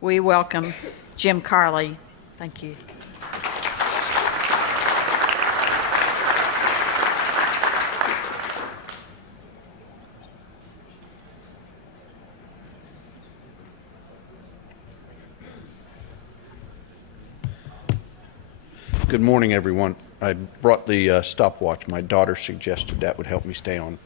we welcome Jim Carley. Thank you. Good morning, everyone. I brought the stopwatch. My daughter suggested that would help me stay on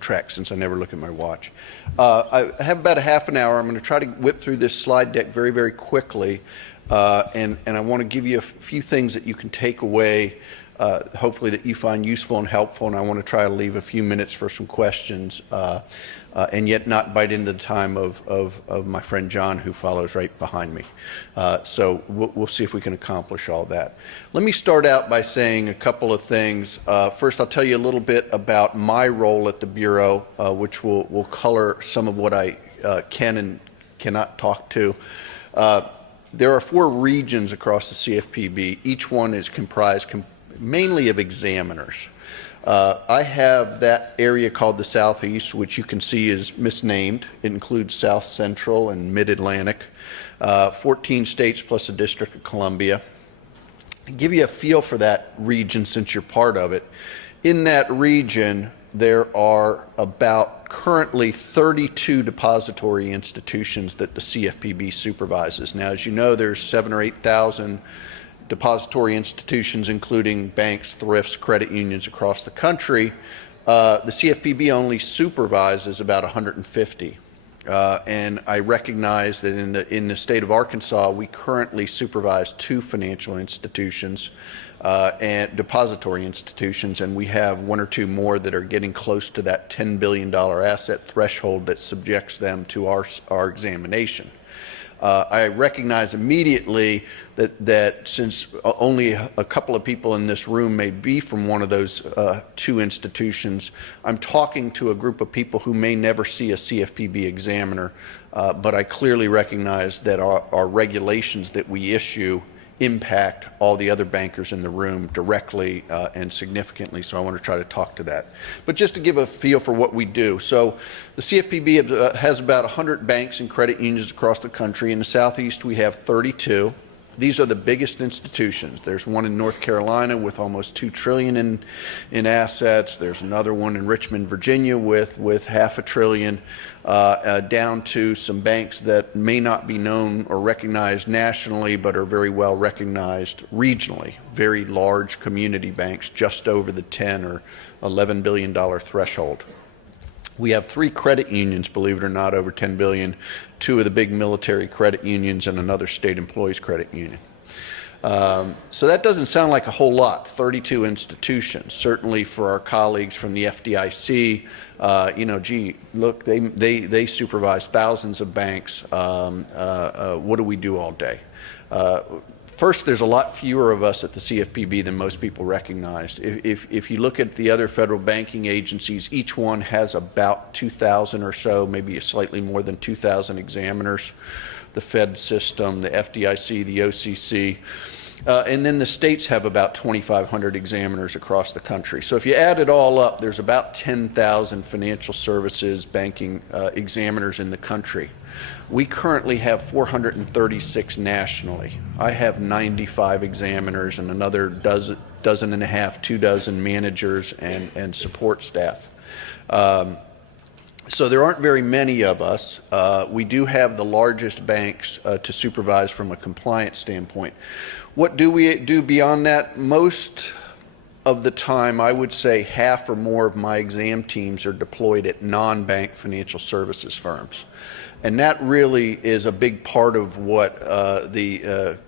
track since I never look at my watch. I have about a half an hour. I'm going to try to whip through this slide deck very, very quickly, and I want to give you a few things that you can take away, hopefully that you find useful and helpful, and I want to try to leave a few minutes for some questions, and yet not bite into the time of my friend John, who follows right behind me. So we'll see if we can accomplish all that. Let me start out by saying a couple of things. First, I'll tell you a little bit about my role at the Bureau, which will color some of what I can and cannot talk to. There are 4 regions across the CFPB. Each one is comprised mainly of examiners. I have that area called the Southeast, which you can see is misnamed. It includes South Central and Mid-Atlantic, 14 states plus the District of Columbia. To give you a feel for that region since you're part of it, in that region there are about currently 32 depository institutions that the CFPB supervises. Now, as you know, there's 7,000 or 8,000 depository institutions, including banks, thrifts, credit unions across the country. The CFPB only supervises about 150. And I recognize that in the state of Arkansas, we currently supervise 2 financial institutions and depository institutions, and we have 1 or 2 more that are getting close to that $10 billion asset threshold that subjects them to our examination. I recognize immediately that since only a couple of people in this room may be from one of those 2 institutions, I'm talking to a group of people who may never see a CFPB examiner, but I clearly recognize that our regulations that we issue impact all the other bankers in the room directly and significantly, so I want to try to talk to that. But just to give a feel for what we do. So the CFPB has about 100 banks and credit unions across the country. In the Southeast, we have 32. These are the biggest institutions. There's one in North Carolina with almost $2 trillion in assets. There's another one in Richmond, Virginia with $500 billion, down to some banks that may not be known or recognized nationally, but are very well recognized regionally. Very large community banks, just over the $10 or $11 billion threshold. We have 3 credit unions, believe it or not, over $10 billion, 2 of the big military credit unions and another state employees credit union. So that doesn't sound like a whole lot, 32 institutions. Certainly for our colleagues from the FDIC, gee, look, they supervise thousands of banks. What do we do all day? First, there's a lot fewer of us at the CFPB than most people recognize. If you look at the other federal banking agencies, each one has about 2,000 or so, maybe slightly more than 2,000 examiners. The Fed system, the FDIC, the OCC, and then the states have about 2,500 examiners across the country. So if you add it all up, there's about 10,000 financial services banking examiners in the country. We currently have 436 nationally. I have 95 examiners and another dozen and a half, 2 dozen managers and support staff. So there aren't very many of us. We do have the largest banks to supervise from a compliance standpoint. What do we do beyond that? Most of the time, I would say half or more of my exam teams are deployed at non-bank financial services firms. And that really is a big part of what the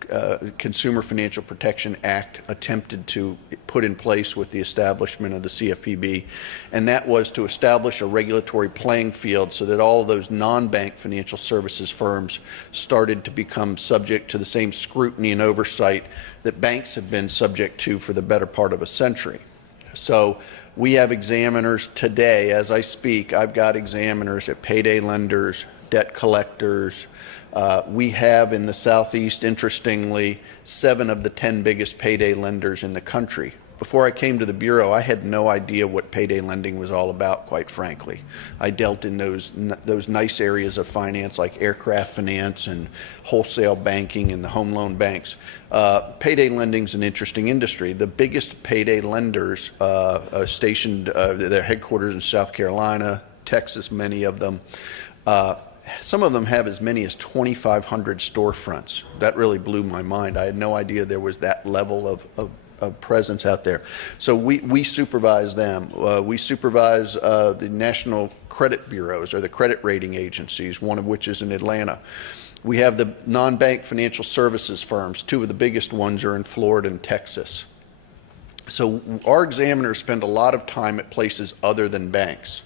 Consumer Financial Protection Act attempted to put in place with the establishment of the CFPB. And that was to establish a regulatory playing field so that all of those non-bank financial services firms started to become subject to the same scrutiny and oversight that banks have been subject to for the better part of a century. So we have examiners today, as I speak. I've got examiners at payday lenders, debt collectors. We have in the Southeast, interestingly, 7 of the 10 biggest payday lenders in the country before I came to the Bureau, I had no idea what payday lending was all about, quite frankly. I dealt in those nice areas of finance like aircraft finance and wholesale banking and the home loan banks. Payday lending is an interesting industry. The biggest payday lenders stationed their headquarters in South Carolina, Texas, many of them. Some of them have as many as 2,500 storefronts. That really blew my mind. I had no idea there was that level of presence out there. So we supervise them. We supervise the national credit bureaus or the credit rating agencies, one of which is in Atlanta. We have the non-bank financial services firms. Two of the biggest ones are in Florida and Texas. So our examiners spend a lot of time at places other than banks.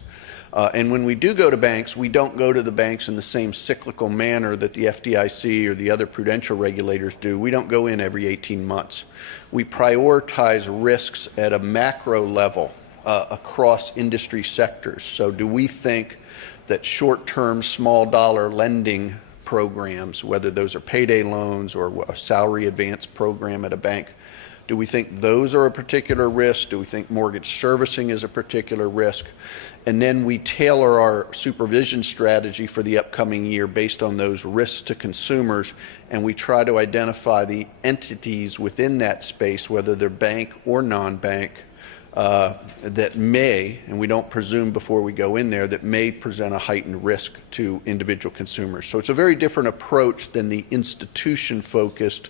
And when we do go to banks, we don't go to the banks in the same cyclical manner that the FDIC or the other prudential regulators do. We don't go in every 18 months. We prioritize risks at a macro level across industry sectors. So do we think that short-term small dollar lending programs, whether those are payday loans or a salary advance program at a bank, do we think those are a particular risk? Do we think mortgage servicing is a particular risk? And then we tailor our supervision strategy for the upcoming year based on those risks to consumers, and we try to identify the entities within that space, whether they're bank or non-bank, that may, and we don't presume before we go in there, that may present a heightened risk to individual consumers. So it's a very different approach than the institution-focused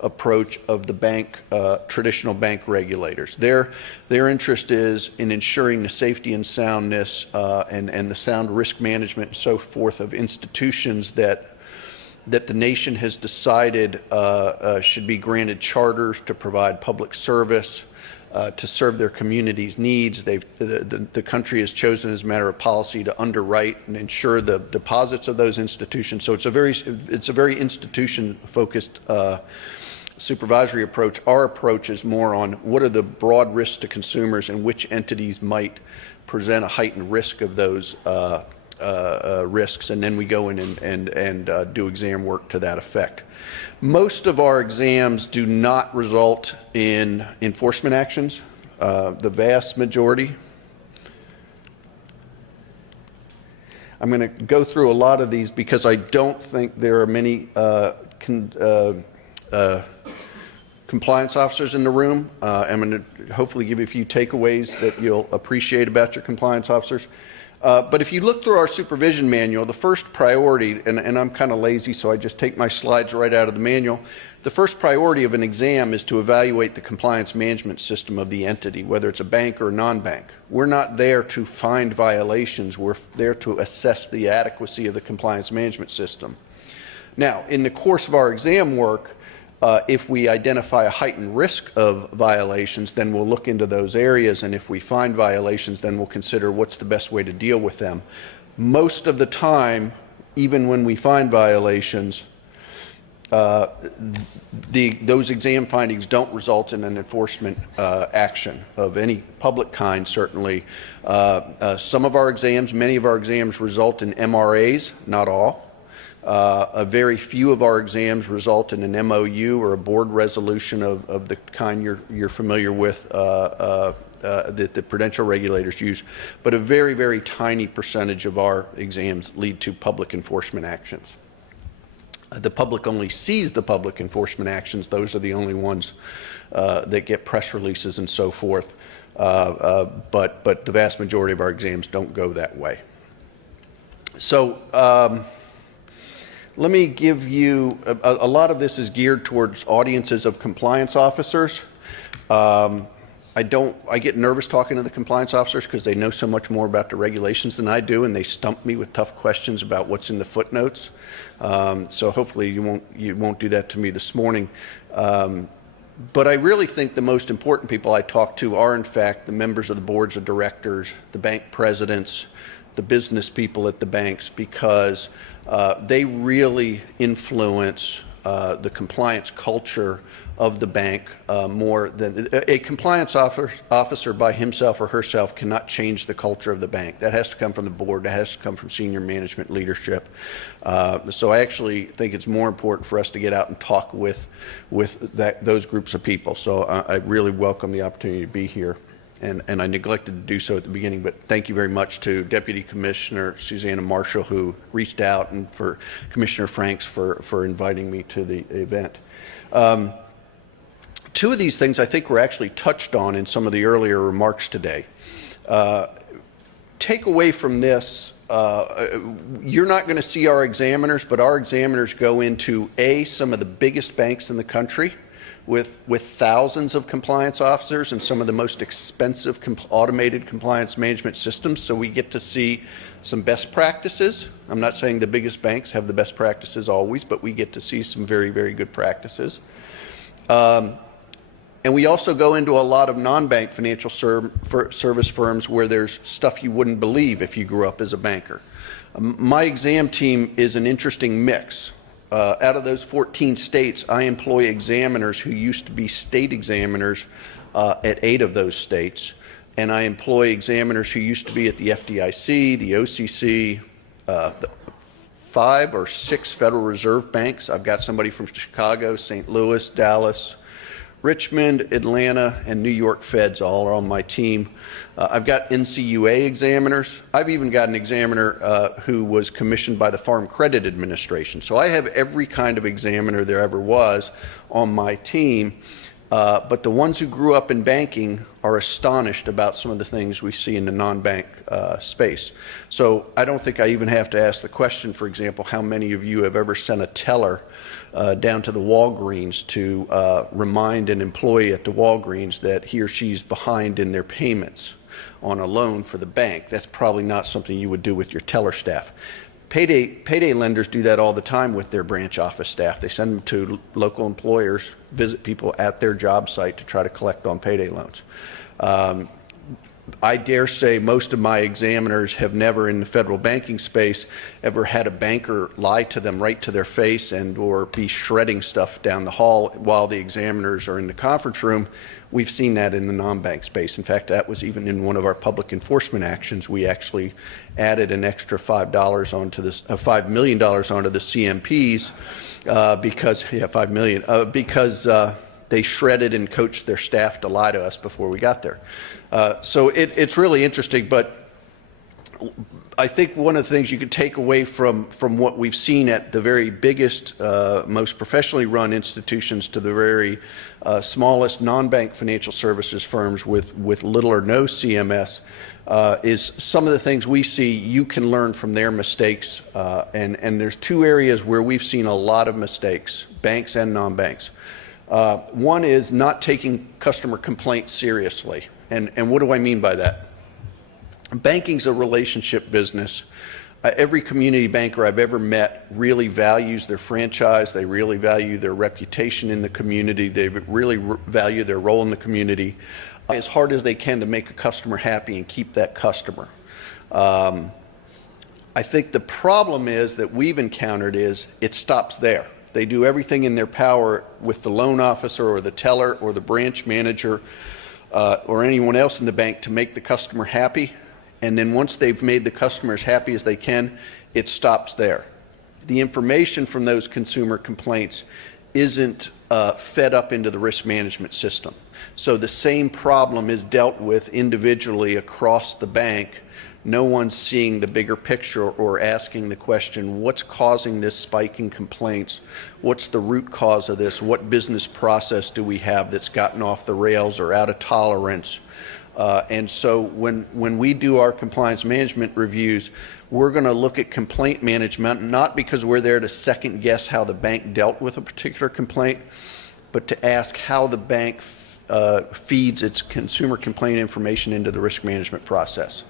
approach of the bank, traditional bank regulators. Their interest is in ensuring the safety and soundness and the sound risk management and so forth of institutions that the nation has decided should be granted charters to provide public service, to serve their community's needs. The country has chosen as a matter of policy to underwrite and ensure the deposits of those institutions. So it's a very institution-focused supervisory approach. Our approach is more on what are the broad risks to consumers and which entities might present a heightened risk of those risks, and then we go in and do exam work to that effect. Most of our exams do not result in enforcement actions. The vast majority. I'm going to go through a lot of these because I don't think there are many compliance officers in the room. I'm going to hopefully give you a few takeaways that you'll appreciate about your compliance officers. But if you look through our supervision manual, the first priority, and I'm kind of lazy, so I just take my slides right out of the manual. The first priority of an exam is to evaluate the compliance management system of the entity, whether it's a bank or a non-bank. We're not there to find violations. We're there to assess the adequacy of the compliance management system. Now, in the course of our exam work, if we identify a heightened risk of violations, then we'll look into those areas, and if we find violations, then we'll consider what's the best way to deal with them. Most of the time, even when we find violations, those exam findings don't result in an enforcement action of any public kind, certainly. Some of our exams, many of our exams result in MRAs, not all. A very few of our exams result in an MOU or a board resolution of the kind you're familiar with that the prudential regulators use, but a very, very tiny percentage of our exams lead to public enforcement actions. The public only sees the public enforcement actions. Those are the only ones that get press releases and so forth, but the vast majority of our exams don't go that way. So let me give you, a lot of this is geared towards audiences of compliance officers. I get nervous talking to the compliance officers because they know so much more about the regulations than I do, and they stump me with tough questions about what's in the footnotes. So hopefully you won't do that to me this morning. But I really think the most important people I talk to are, in fact, the members of the boards of directors, the bank presidents, the business people at the banks, because they really influence the compliance culture of the bank more than a compliance officer by himself or herself cannot change the culture of the bank. That has to come from the board. That has to come from senior management leadership. So I actually think it's more important for us to get out and talk with those groups of people. So I really welcome the opportunity to be here. And I neglected to do so at the beginning, but thank you very much to Deputy Commissioner Susanna Marshall, who reached out, and for Commissioner Franks for inviting me to the event. Two of these things I think were actually touched on in some of the earlier remarks today. Take away from this, you're not going to see our examiners, but our examiners go into some of the biggest banks in the country with thousands of compliance officers and some of the most expensive automated compliance management systems. So we get to see some best practices. I'm not saying the biggest banks have the best practices always, but we get to see some very, very good practices. And we also go into a lot of non-bank financial service firms where there's stuff you wouldn't believe if you grew up as a banker. My exam team is an interesting mix. Out of those 14 states, I employ examiners who used to be state examiners at 8 of those states. And I employ examiners who used to be at the FDIC, the OCC, the 5 or 6 Federal Reserve banks. I've got somebody from Chicago, St. Louis, Dallas, Richmond, Atlanta, and New York Feds all are on my team. I've got NCUA examiners. I've even got an examiner who was commissioned by the Farm Credit Administration. So I have every kind of examiner there ever was on my team. But the ones who grew up in banking are astonished about some of the things we see in the non-bank space. So I don't think I even have to ask the question, for example, how many of you have ever sent a teller down to the Walgreens to remind an employee at the Walgreens that he or she's behind in their payments on a loan for the bank? That's probably not something you would do with your teller staff. Payday lenders do that all the time with their branch office staff. They send them to local employers, visit people at their job site to try to collect on payday loans. I dare say most of my examiners have never in the federal banking space ever had a banker lie to them right to their face and or be shredding stuff down the hall while the examiners are in the conference room. We've seen that in the non-bank space. In fact, that was even in one of our public enforcement actions. We actually added an extra $5 onto this, $5 million onto the CMPs because $5 million because they shredded and coached their staff to lie to us before we got there. So it's really interesting, but I think one of the things you could take away from what we've seen at the very biggest, most professionally run institutions to the very smallest non-bank financial services firms with little or no CMS is some of the things we see you can learn from their mistakes. And there's 2 areas where we've seen a lot of mistakes, banks and non-banks. One is not taking customer complaints seriously. And what do I mean by that? Banking's a relationship business. Every community banker I've ever met really values their franchise. They really value their reputation in the community. They really value their role in the community as hard as they can to make a customer happy and keep that customer. I think the problem is that we've encountered is it stops there. They do everything in their power with the loan officer or the teller or the branch manager or anyone else in the bank to make the customer happy. And then once they've made the customer as happy as they can, it stops there. The information from those consumer complaints isn't fed up into the risk management system. So the same problem is dealt with individually across the bank. No one's seeing the bigger picture or asking the question, what's causing this spike in complaints? What's the root cause of this? What business process do we have that's gotten off the rails or out of tolerance? And so when we do our compliance management reviews, we're going to look at complaint management, not because we're there to second guess how the bank dealt with a particular complaint, but to ask how the bank feeds its consumer complaint information into the risk management process.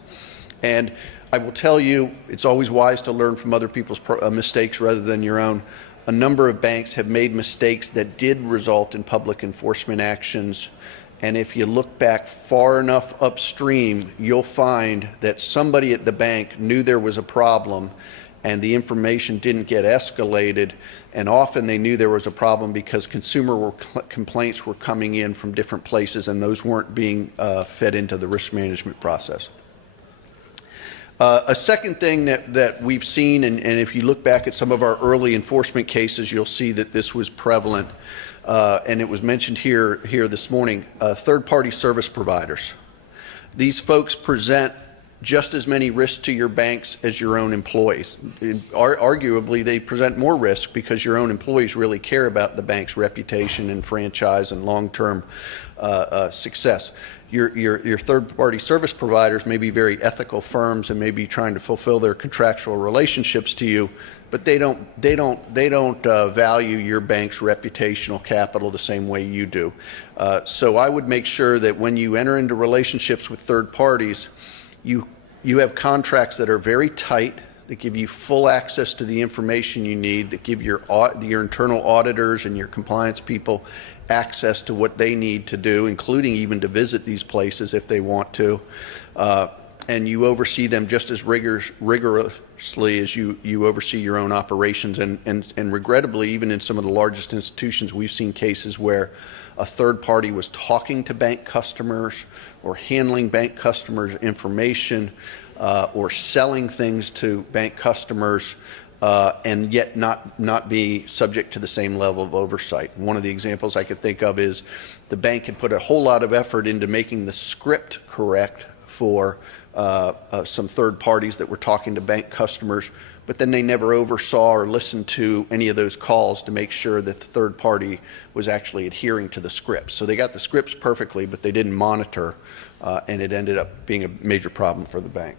And I will tell you, it's always wise to learn from other people's mistakes rather than your own. A number of banks have made mistakes that did result in public enforcement actions. And if you look back far enough upstream, you'll find that somebody at the bank knew there was a problem and the information didn't get escalated, and often they knew there was a problem because consumer complaints were coming in from different places, and those weren't being fed into the risk management process. A second thing that we've seen, and if you look back at some of our early enforcement cases, you'll see that this was prevalent, and it was mentioned here this morning, third-party service providers. These folks present just as many risks to your banks as your own employees. Arguably, they present more risk because your own employees really care about the bank's reputation and franchise and long-term success. Your third-party service providers may be very ethical firms and may be trying to fulfill their contractual relationships to you, but they don't value your bank's reputational capital the same way you do. So I would make sure that when you enter into relationships with third parties, you have contracts that are very tight, that give you full access to the information you need, that give your internal auditors and your compliance people access to what they need to do, including even to visit these places if they want to. And you oversee them just as rigorously as you oversee your own operations. And regrettably, even in some of the largest institutions, we've seen cases where a third party was talking to bank customers or handling bank customers' information or selling things to bank customers and yet not be subject to the same level of oversight. One of the examples I could think of is the bank had put a whole lot of effort into making the script correct for some third parties that were talking to bank customers, but then they never oversaw or listened to any of those calls to make sure that the third party was actually adhering to the scripts. So they got the scripts perfectly, but they didn't monitor, and it ended up being a major problem for the bank.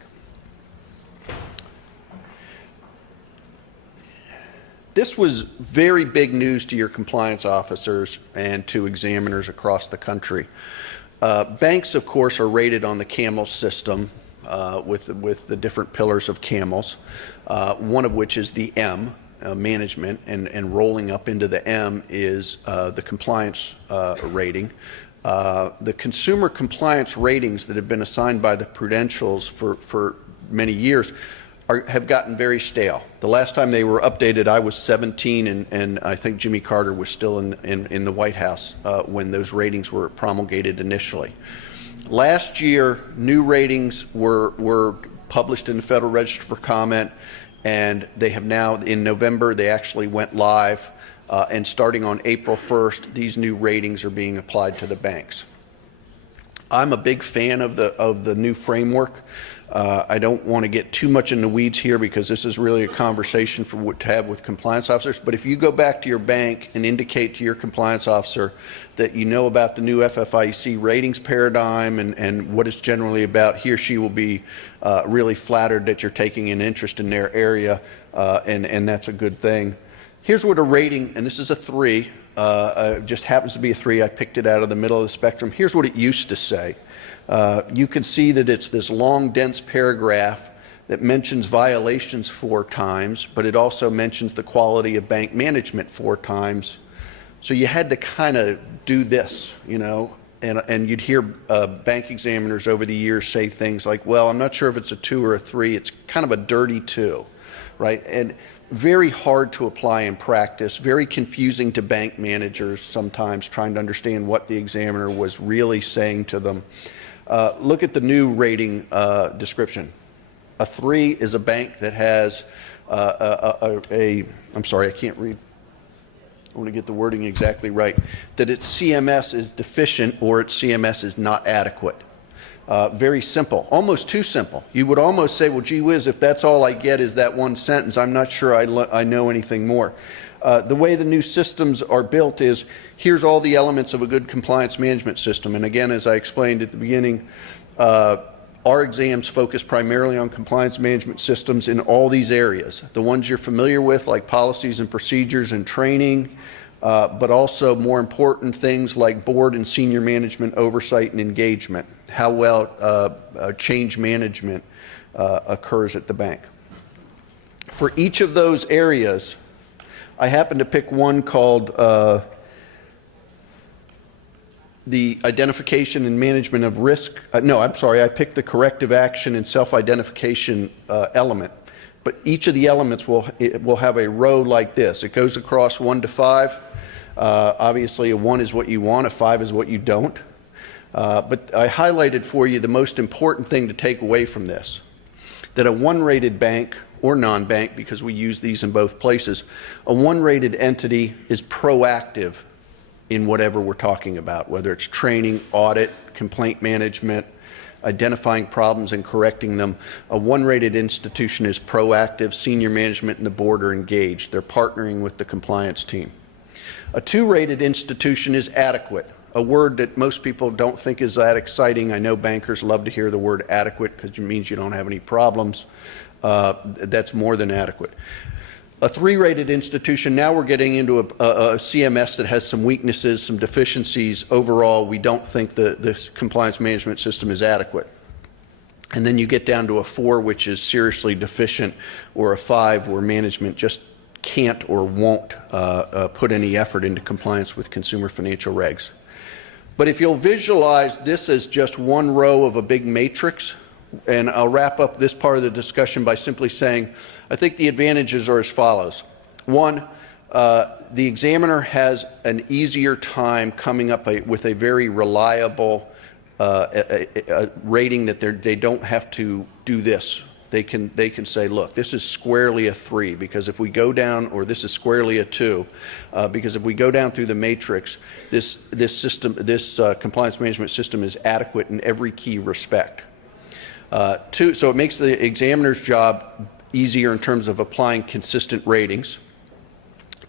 This was very big news to your compliance officers and to examiners across the country. Banks, of course, are rated on the CAMEL system with the different pillars of CAMELS, one of which is the M, management, and rolling up into the M is the compliance rating. The consumer compliance ratings that have been assigned by the Prudentials for many years have gotten very stale. The last time they were updated, I was 17, and I think Jimmy Carter was still in the White House when those ratings were promulgated initially. Last year, new ratings were published in the Federal Register for comment, and they have now, in November, they actually went live, and starting on April 1st, these new ratings are being applied to the banks. I'm a big fan of the new framework. I don't want to get too much in the weeds here because this is really a conversation to have with compliance officers. But if you go back to your bank and indicate to your compliance officer that you know about the new FFIEC ratings paradigm and what it's generally about, he or she will be really flattered that you're taking an interest in their area, and that's a good thing. Here's what a rating, and this is a 3, just happens to be a 3. I picked it out of the middle of the spectrum. Here's what it used to say. You can see that it's this long, dense paragraph that mentions violations 4 times, but it also mentions the quality of bank management 4 times. So you had to kind of do this, you know, and you'd hear bank examiners over the years say things like, well, I'm not sure if it's a 2 or a 3. It's kind of a dirty 2, right? And very hard to apply in practice, very confusing to bank managers sometimes trying to understand what the examiner was really saying to them. Look at the new rating description. A 3 is a bank that has I'm sorry, I can't read. I want to get the wording exactly right. That its CMS is deficient or its CMS is not adequate. Very simple, almost too simple. You would almost say, well, gee whiz, if that's all I get is that one sentence, I'm not sure I know anything more. The way the new systems are built is, here's all the elements of a good compliance management system. And again, as I explained at the beginning, our exams focus primarily on compliance management systems in all these areas. The ones you're familiar with, like policies and procedures and training, but also more important things like board and senior management oversight and engagement, how well change management occurs at the bank. For each of those areas, I happen to pick one called the identification and management of risk. I picked the corrective action and self-identification element. but each of the elements will have a row like this. It goes across 1 to 5. Obviously, a 1 is what you want, a 5 is what you don't. But I highlighted for you the most important thing to take away from this, that a 1-rated bank or non-bank, because we use these in both places, a 1-rated entity is proactive in whatever we're talking about, whether it's training, audit, complaint management, identifying problems and correcting them. A 1-rated institution is proactive. Senior management and the board are engaged. They're partnering with the compliance team. A 2-rated institution is adequate, a word that most people don't think is that exciting. I know bankers love to hear the word adequate because it means you don't have any problems. That's more than adequate. A 3-rated institution, now we're getting into a CMS that has some weaknesses, some deficiencies. Overall, we don't think this compliance management system is adequate. And then you get down to a 4, which is seriously deficient, or a 5, where management just can't or won't put any effort into compliance with consumer financial regs. But if you'll visualize this as just one row of a big matrix, and I'll wrap up this part of the discussion by simply saying, I think the advantages are as follows. 1, the examiner has an easier time coming up with a very reliable rating that they don't have to do this. They can say, look, this is squarely a 3 because if we go down, or this is squarely a 2 because if we go down through the matrix, this compliance management system is adequate in every key respect. 2, so it makes the examiner's job easier in terms of applying consistent ratings.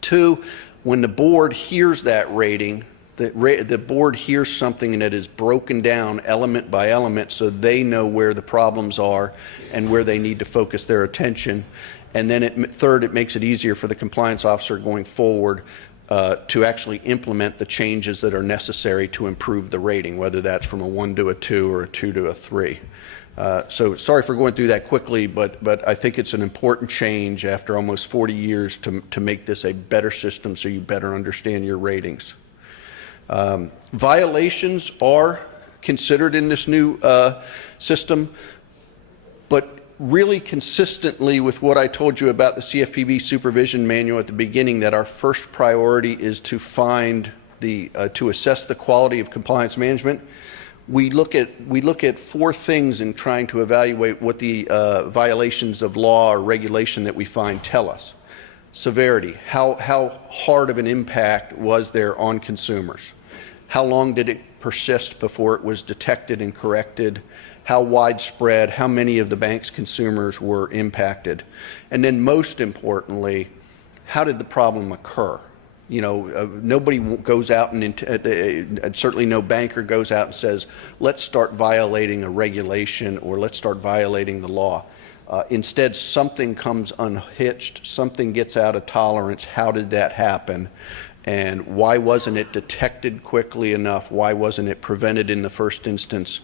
2, when the board hears that rating, the board hears something that is broken down element by element so they know where the problems are and where they need to focus their attention. And then 3rd, it makes it easier for the compliance officer going forward to actually implement the changes that are necessary to improve the rating, whether that's from a 1 to a 2 or a 2 to a 3. So sorry for going through that quickly, but I think it's an important change after almost 40 years to make this a better system so you better understand your ratings. Violations are considered in this new system, but really consistently with what I told you about the CFPB supervision manual at the beginning, that our first priority is to to assess the quality of compliance management. We look at 4 things in trying to evaluate what the violations of law or regulation that we find tell us. Severity, how hard of an impact was there on consumers? How long did it persist before it was detected and corrected? How widespread, how many of the bank's consumers were impacted? And then most importantly, how did the problem occur? You know, nobody goes out and certainly no banker goes out and says, let's start violating a regulation or let's start violating the law. Instead, something comes unhitched, something gets out of tolerance. How did that happen? And why wasn't it detected quickly enough? Why wasn't it prevented in the first instance?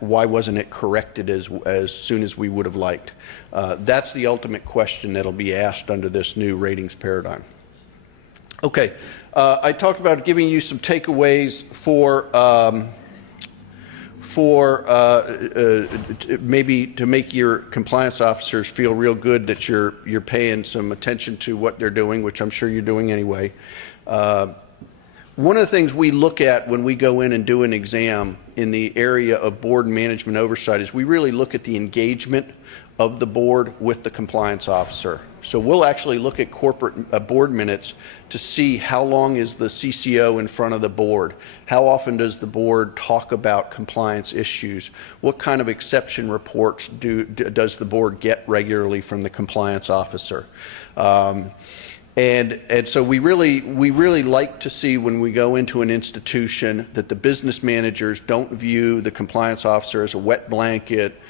Why wasn't it corrected as soon as we would have liked? That's the ultimate question that'll be asked under this new ratings paradigm. Okay, I talked about giving you some takeaways maybe to make your compliance officers feel real good that you're paying some attention to what they're doing, which I'm sure you're doing anyway. One of the things we look at when we go in and do an exam in the area of board management oversight is we really look at the engagement of the board with the compliance officer. So we'll actually look at corporate board minutes to see how long is the CCO in front of the board. How often does the board talk about compliance issues? What kind of exception reports does the board get regularly from the compliance officer? And so we really like to see when we go into an institution that the business managers don't view the compliance officer as a wet blanket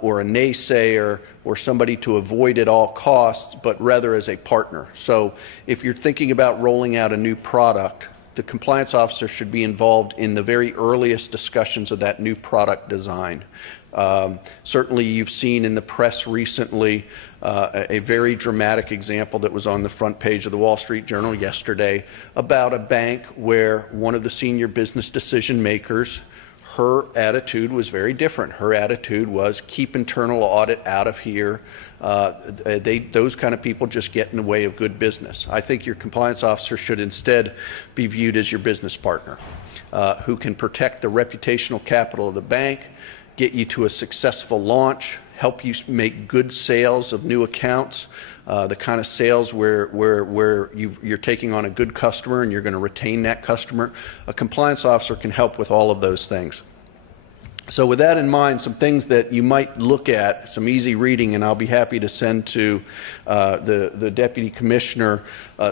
or a naysayer or somebody to avoid at all costs, but rather as a partner. So if you're thinking about rolling out a new product, the compliance officer should be involved in the very earliest discussions of that new product design. Certainly you've seen in the press recently a very dramatic example that was on the front page of the Wall Street Journal yesterday about a bank where one of the senior business decision makers her attitude was very different. Her attitude was keep internal audit out of here. Those kind of people just get in the way of good business. I think your compliance officer should instead be viewed as your business partner, who can protect the reputational capital of the bank, get you to a successful launch, help you make good sales of new accounts, the kind of sales where you're taking on a good customer and you're going to retain that customer. A compliance officer can help with all of those things. So with that in mind, some things that you might look at, some easy reading, and I'll be happy to send to the Deputy Commissioner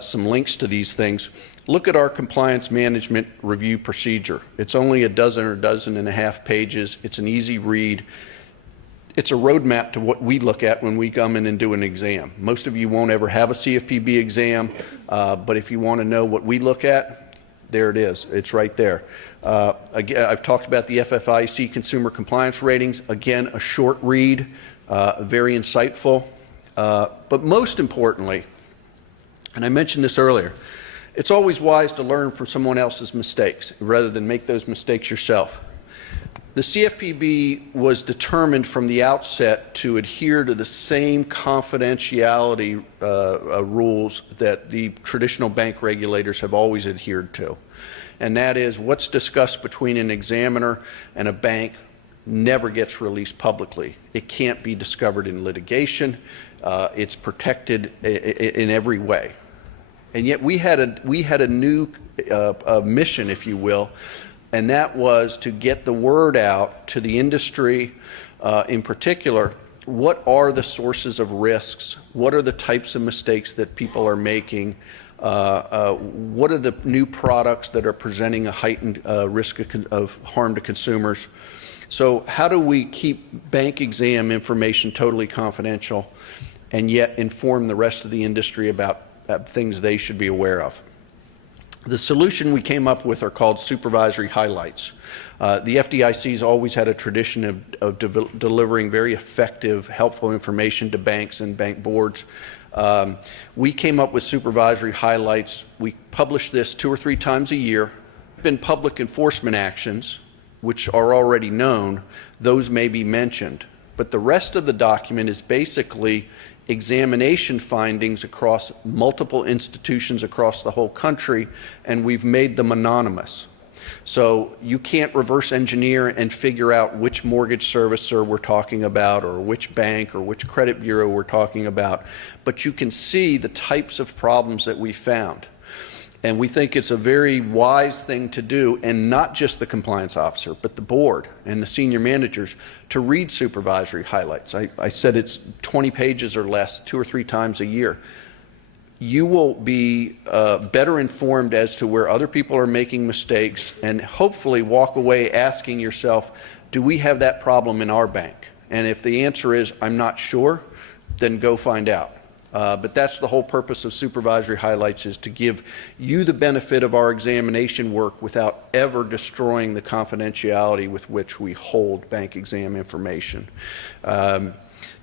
some links to these things. Look at our compliance management review procedure. It's only a dozen or dozen and a half pages. It's an easy read. It's a roadmap to what we look at when we come in and do an exam. Most of you won't ever have a CFPB exam, but if you want to know what we look at, there it is. It's right there. Again, I've talked about the FFIEC consumer compliance ratings. Again, a short read, very insightful. But most importantly, and I mentioned this earlier, it's always wise to learn from someone else's mistakes rather than make those mistakes yourself. The CFPB was determined from the outset to adhere to the same confidentiality rules that the traditional bank regulators have always adhered to. And that is what's discussed between an examiner and a bank never gets released publicly. It can't be discovered in litigation. It's protected in every way. And yet we had a new mission, if you will, and that was to get the word out to the industry in particular. What are the sources of risks? What are the types of mistakes that people are making? What are the new products that are presenting a heightened risk of harm to consumers? So how do we keep bank exam information totally confidential and yet inform the rest of the industry about things they should be aware of? The solution we came up with are called supervisory highlights. The FDIC has always had a tradition of delivering very effective, helpful information to banks and bank boards. We came up with supervisory highlights. We publish this 2 or 3 times a year. In public enforcement actions, which are already known, those may be mentioned. But the rest of the document is basically examination findings across multiple institutions across the whole country, and we've made them anonymous. So you can't reverse engineer and figure out which mortgage servicer we're talking about or which bank or which credit bureau we're talking about, but you can see the types of problems that we found. And we think it's a very wise thing to do, and not just the compliance officer, but the board and the senior managers to read supervisory highlights. I said it's 20 pages or less 2 or 3 times a year. You will be better informed as to where other people are making mistakes and hopefully walk away asking yourself, do we have that problem in our bank? And if the answer is, I'm not sure, then go find out. But that's the whole purpose of supervisory highlights, is to give you the benefit of our examination work without ever destroying the confidentiality with which we hold bank exam information.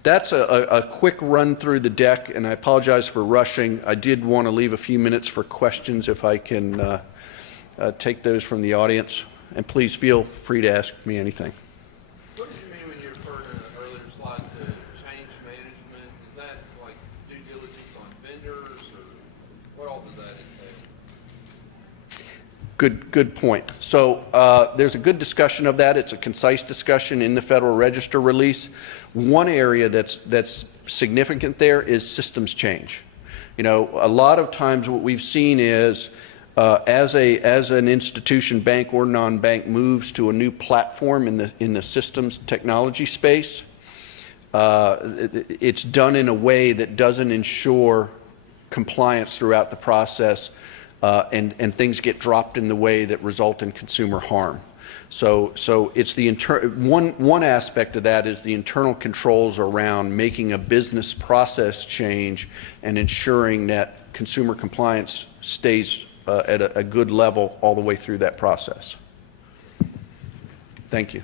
That's a quick run through the deck, and I apologize for rushing. I did want to leave a few minutes for questions if I can take those from the audience. And please feel free to ask me anything. What does it mean when you refer to an earlier slide to change management? Is that like due diligence on vendors, or what all does that entail? Good point. So there's a good discussion of that. It's a concise discussion in the Federal Register release. One area that's significant there is systems change. You know, a lot of times what we've seen is as an institution, bank or non-bank, moves to a new platform in the systems technology space, it's done in a way that doesn't ensure compliance throughout the process, and things get dropped in the way that result in consumer harm. So it's the one aspect of that is the internal controls around making a business process change and ensuring that consumer compliance stays at a good level all the way through that process. Thank you.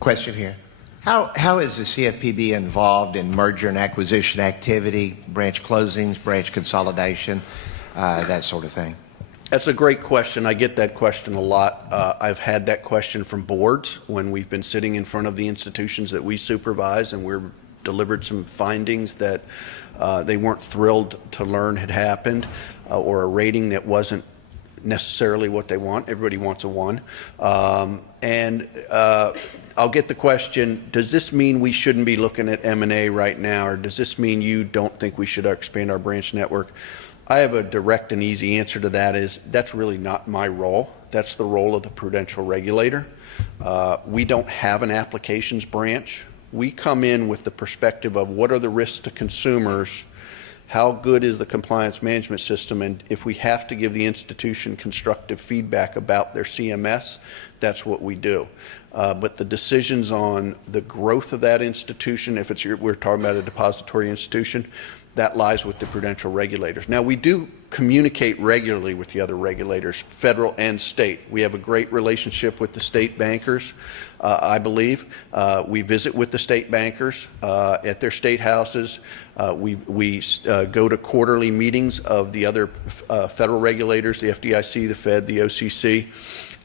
Question here. How is the CFPB involved in merger and acquisition activity, branch closings, branch consolidation, that sort of thing? That's a great question. I get that question a lot. I've had that question from boards when we've been sitting in front of the institutions that we supervise, and we're delivered some findings that they weren't thrilled to learn had happened, or a rating that wasn't necessarily what they want. Everybody wants a 1. I'll get the question, does this mean we shouldn't be looking at M&A right now, or does this mean you don't think we should expand our branch network? I have a direct and easy answer to that is that's really not my role. That's the role of the prudential regulator. We don't have an applications branch. We come in with the perspective of what are the risks to consumers, how good is the compliance management system, and if we have to give the institution constructive feedback about their CMS, that's what we do. But the decisions on the growth of that institution, if we're talking about a depository institution, that lies with the prudential regulators. Now, we do communicate regularly with the other regulators, federal and state. We have a great relationship with the state bankers, I believe. We visit with the state bankers at their state houses. We go to quarterly meetings of the other federal regulators, the FDIC, the Fed, the OCC.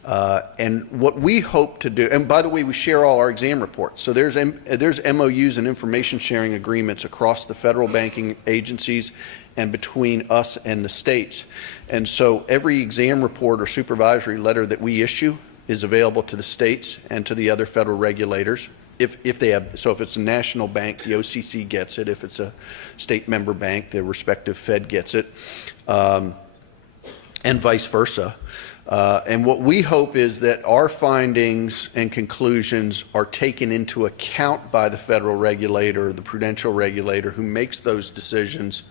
And what we hope to do, and by the way, we share all our exam reports. So there's MOUs and information sharing agreements across the federal banking agencies and between us and the states. And so every exam report or supervisory letter that we issue is available to the states and to the other federal regulators. If they have, so if it's a national bank, the OCC gets it. If it's a state member bank, the respective Fed gets it, and vice versa. And what we hope is that our findings and conclusions are taken into account by the federal regulator, the prudential regulator who makes those decisions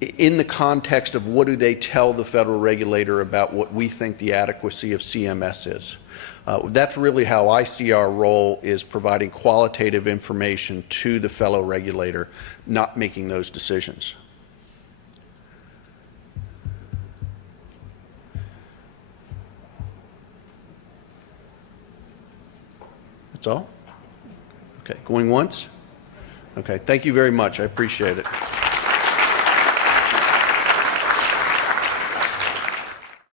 in the context of what do they tell the federal regulator about what we think the adequacy of CMS is. That's really how I see our role, is providing qualitative information to the fellow regulator, not making those decisions. That's all? Okay, going once? Okay, thank you very much. I appreciate it.